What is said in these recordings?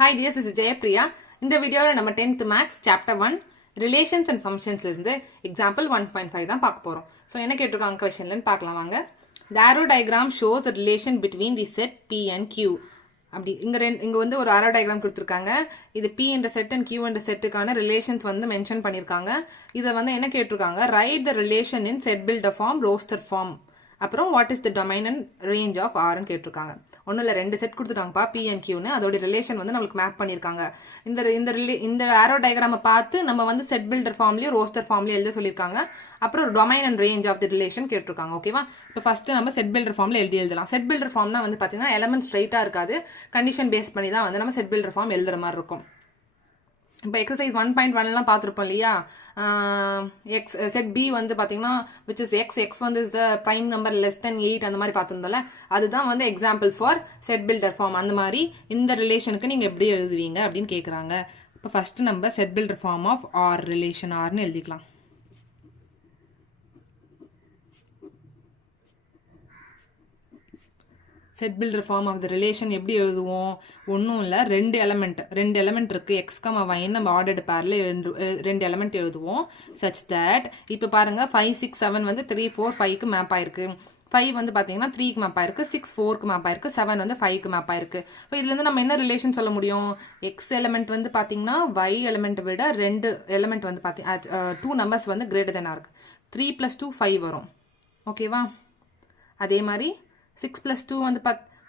Hi dears, this is Jayapriya. இந்த வீடியோவில் நம்ம 10th Maths Chapter 1 Relations and Functions இருந்து example 1.5 தான் பார்க்க போகிறோம். ஸோ என்ன கேட்டிருக்காங்க கொஷன்லன்னு பார்க்கலாம் வாங்க. The arrow diagram shows the relation between the set P and Q. அப்படி இங்கே வந்து ஒரு arrow diagram கொடுத்துருக்காங்க. இது P என்ற செட் அண்ட் Q என்ற செட்டுக்கான ரிலேஷன்ஸ் வந்து மென்ஷன் பண்ணியிருக்காங்க. இதை வந்து என்ன கேட்டிருக்காங்க, write the relation in set builder form, roster form. அப்புறம் what is the domain and range of ஆர்ன்னு கேட்டிருக்காங்க. ஒன்றும் இல்லை, ரெண்டு செட் கொடுத்துட்டாங்கப்பா பி அண்ட் கியூன்னு. அதோட ரிலேஷன் வந்து நம்மளுக்கு மேப் பண்ணியிருக்காங்க. இந்த ஆரோ டயக்ராமை பார்த்து நம்ம வந்து செட் பில்டர் ஃபார்ம்லையும் ரோஸ்டர் ஃபார்ம்லையும் எழுத சொல்லியிருக்காங்க. அப்புறம் domain and range of the relation கேட்டிருக்காங்க. ஓகேவா, இப்போ ஃபர்ஸ்ட் நம்ம செட் பில்டர் ஃபார்ம்ல எழுதலாம். செட் பில்டர் ஃபார்ம்னா வந்து பார்த்தீங்கன்னா எலமெண்ட் ஸ்ட்ரைட்டாக இருக்காது, கண்டிஷன் பேஸ் பண்ணி தான் வந்து நம்ம செட் பில்டர் ஃபார்ம் எழுதுற மாதிரி இருக்கும். இப்போ எக்ஸசைஸ் 1.1லாம் பார்த்துருப்போம் இல்லையா, எக்ஸ் செட் பி வந்து பார்த்தீங்கன்னா விச் இஸ் எக்ஸ் வந்து is the prime number less than 8 அந்த மாதிரி பார்த்துருந்தோம்ல, அதுதான் வந்து example for set builder form. அந்த மாதிரி இந்த ரிலேஷனுக்கு நீங்கள் எப்படி எழுதுவீங்க அப்படின்னு கேட்குறாங்க. இப்போ ஃபர்ஸ்ட் நம்ம set builder form of R relation ஆர்னு எழுதிக்கலாம். Set builder form of the relation எப்படி எழுதுவோம், ஒன்றும் இல்லை, ரெண்டு எலமெண்ட் இருக்குது எக்ஸ் கமா வைன்னு நம்ம ஆர்டர்டு பேரில் ரெண்டு எலமெண்ட் எழுதுவோம். சச் தட் இப்போ பாருங்கள் 5 6 7 வந்து 3 4 5க்கு மேப் ஆயிருக்கு. 5 வந்து பார்த்தீங்கன்னா 3க்கு மேப் ஆயிருக்கு, 6 4க்கு மேப் ஆயிருக்கு, 7 வந்து 5க்கு மேப் ஆயிருக்கு. இப்போ இதுலேருந்து நம்ம என்ன ரிலேஷன் சொல்ல முடியும், எக்ஸ் எலமெண்ட் வந்து பார்த்தீங்கன்னா ஒய் எலமெண்ட்டை விட ரெண்டு எலமெண்ட் வந்து பார்த்தீங்கன்னா 2 நம்பர்ஸ் வந்து கிரேட்டர் தெனாக இருக்குது. 3 + 2 5 வரும். ஓகேவா, அதே மாதிரி 6 + 2 வந்து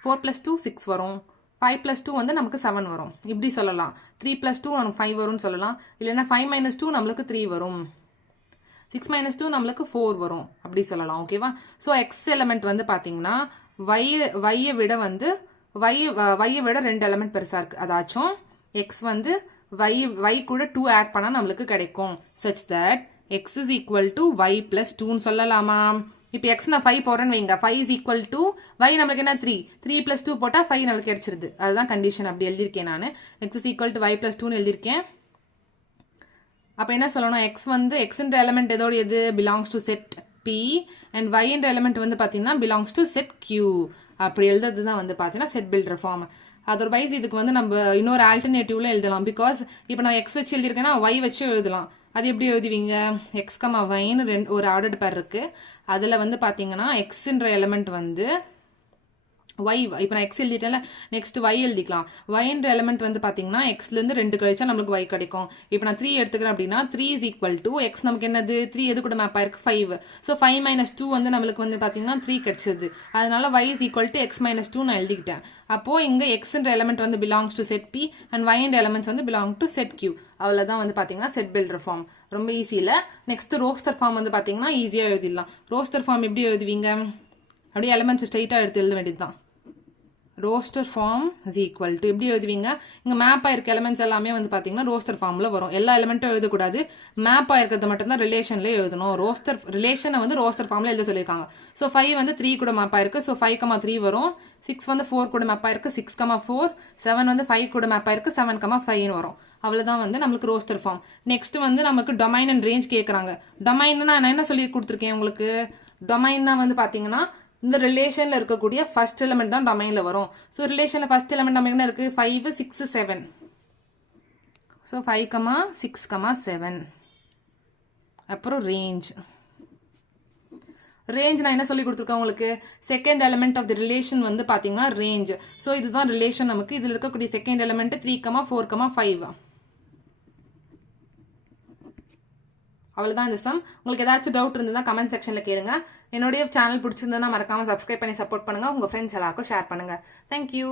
4 + 2 6 வரும். 5 + 2 வந்து நமக்கு 7 வரும். இப்படி சொல்லலாம். 3 + 2 நமக்கு 5 வரும்னு சொல்லலாம். இல்லைன்னா 5 - 2 நம்மளுக்கு 3 வரும். 6 - 2 நம்மளுக்கு 4 வரும். அப்படி சொல்லலாம். ஓகேவா, ஸோ எக்ஸ் எலமெண்ட் வந்து பார்த்தீங்கன்னா வையை விட ரெண்டு எலமெண்ட் பெருசாக இருக்குது. அதாச்சும் எக்ஸ் வந்து y கூட 2 ஆட் பண்ணால் நம்மளுக்கு கிடைக்கும். Such that x is equal to y + 2ன்னு சொல்லலாமா. இப்போ எக்ஸ் நான் 5 போடுறேன்னு வைங்க, 5 is equal to y நம்மளுக்கு என்ன 3 + 2 போட்டால் 5 நம்மளுக்கு கிடைச்சிருது. அதுதான் கண்டிஷன். அப்படி எழுதியிருக்கேன் நான். x is equal to y + 2ன்னு எழுதியிருக்கேன். அப்போ என்ன சொல்லணும், எக்ஸ்ன்ற எலமெண்ட் எதோட எது belongs to set P and yன்ற எலமெண்ட் வந்து பார்த்தீங்கன்னா பிலாங்ஸ் டு செட் Q. அப்படி எழுதுறது தான் வந்து பார்த்தீங்கன்னா செட் பில்டர் ஃபார்ம். அதர்வைஸ் இதுக்கு வந்து நம்ம இன்னொரு ஆல்டர்னேட்டிவ்ல எழுதலாம். பிகாஸ் இப்போ நான் எக்ஸ் வச்சு எழுதியிருக்கேன்னா y வச்சு எழுதலாம். அது எப்படி எழுதுவீங்க, எக்ஸ் கமா வைன்னு ஒரு ஆர்டர்டு பேர் இருக்குது. அதில் வந்து பார்த்தீங்கன்னா எக்ஸ்ன்ற எலமெண்ட் வந்து ஒய், இப்போ நான் எக்ஸ் எழுதிட்டேன்ல, நெக்ஸ்ட் ஒய் எழுதிக்கலாம். ஒய்ன்ற எலமெண்ட் வந்து பார்த்தீங்கன்னா எக்ஸ்லேருந்து 2 கழிச்சா நம்மளுக்கு ஒய் கிடைக்கும். இப்போ நான் 3 எடுத்துக்கிறேன் அப்படின்னா 3 is equal to எக்ஸ் நமக்கு என்னது 3 எது கூட மேப் ஆயிருக்கு 5. ஸோ 5 - 2 வந்து நம்மளுக்கு வந்து பார்த்தீங்கன்னா 3 கிடைச்சது. அதனால y is equal to x - 2 நான் எழுதிக்கிட்டேன். அப்போது இங்கே எக்ஸ்ன்ற எலமெண்ட் வந்து belongs to set P and ஒய்ன்ற எலமெண்ட்ஸ் வந்து பிலாங் டு செட் Q. அவ்வளோதான் வந்து பார்த்தீங்கன்னா செட் பில்டர் ஃபார்ம். ரொம்ப ஈஸியில். நெக்ஸ்ட் ரோஸ்டர் ஃபார்ம் வந்து பார்த்தீங்கன்னா ஈஸியாக எழுதிடலாம். ரோஸ்டர் ஃபார்ம் எப்படி எழுதுவீங்க, அப்படியே எலமெண்ட்ஸ் ஸ்ட்ரைட்டாக எடுத்து எழுத வேண்டியது தான். Roster form is equal to எப்படி எழுதுவீங்க, இங்கே மேப் ஆயிருக்க எலமெண்ட்ஸ் எல்லாமே வந்து பார்த்தீங்கன்னா ரோஸ்டர் ஃபார்மில் வரும். எல்லா எலமெண்ட்டும் எழுதக்கூடாது, மேப் ஆயிருக்கிறது மட்டும்தான் ரிலேஷனில் எழுதணும். ரிலேஷனை வந்து ரோஸ்டர் ஃபார்மில் எழுத சொல்லியிருக்காங்க. ஸோ 5 வந்து 3 கூட மேப் ஆயிருக்கு, ஸோ 5, 3 வரும். 6 வந்து 4 கூட மேப் ஆயிருக்கு, 6, 4. 7 வந்து 5 கூட மேப் ஆயிருக்கு, 7, 5ன்னு வரும். அவ்வளோதான் வந்து நம்மளுக்கு ரோஸ்டர் ஃபார்ம். நெக்ஸ்ட் வந்து நமக்கு டொமைன் அண்ட் ரேஞ்ச் கேட்குறாங்க. டொமைன்னா நான் என்ன சொல்லி கொடுத்துருக்கேன் உங்களுக்கு, டொமைன்னா வந்து பார்த்தீங்கன்னா இந்த ரிலேஷனில் இருக்கக்கூடிய ஃபர்ஸ்ட் எலிமெண்ட் தான் டொமைனில் வரும். ஸோ ரிலேஷனில் ஃபர்ஸ்ட் எலிமெண்ட் நம்ம என்ன இருக்குது 5 6 7. ஸோ 5, 6, 7. அப்புறம் ரேஞ்ச் நான் என்ன சொல்லி கொடுத்துருக்கேன் உங்களுக்கு, second element of the relation வந்து பார்த்தீங்கன்னா ரேஞ்ச். ஸோ இதுதான் ரிலேஷன் நமக்கு. இதில் இருக்கக்கூடிய செகண்ட் எலிமெண்ட் 3, 4, 5. அவ்வளோதான் இந்த சம். உங்களுக்கு ஏதாச்சும் டவுட் இருந்ததுன்னா கமெண்ட் செக்ஷனில் கேளுங்க. என்னுடைய சேனல் பிடிச்சிருந்ததுன்னா மறக்காமல் சப்ஸ்கிரைப் பண்ணி சப்போர்ட் பண்ணுங்கள். உங்கள் ஃப்ரெண்ட்ஸ் எல்லாருக்கும் ஷேர் பண்ணுங்கள். தேங்க்யூ.